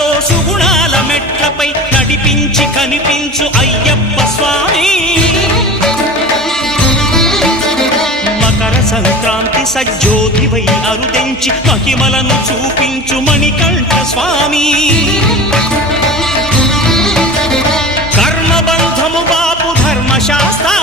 సుఖాలతో సుగుణాల మెట్లపై నడిపించి కనిపించు అయ్యప్ప స్వామి. మకర సంక్రాంతి సజ్జోతివై అరుదెంచి మహిమలను చూపించు మణికంఠ స్వామి. కర్మబంధము బాపు ధర్మశాస్త్ర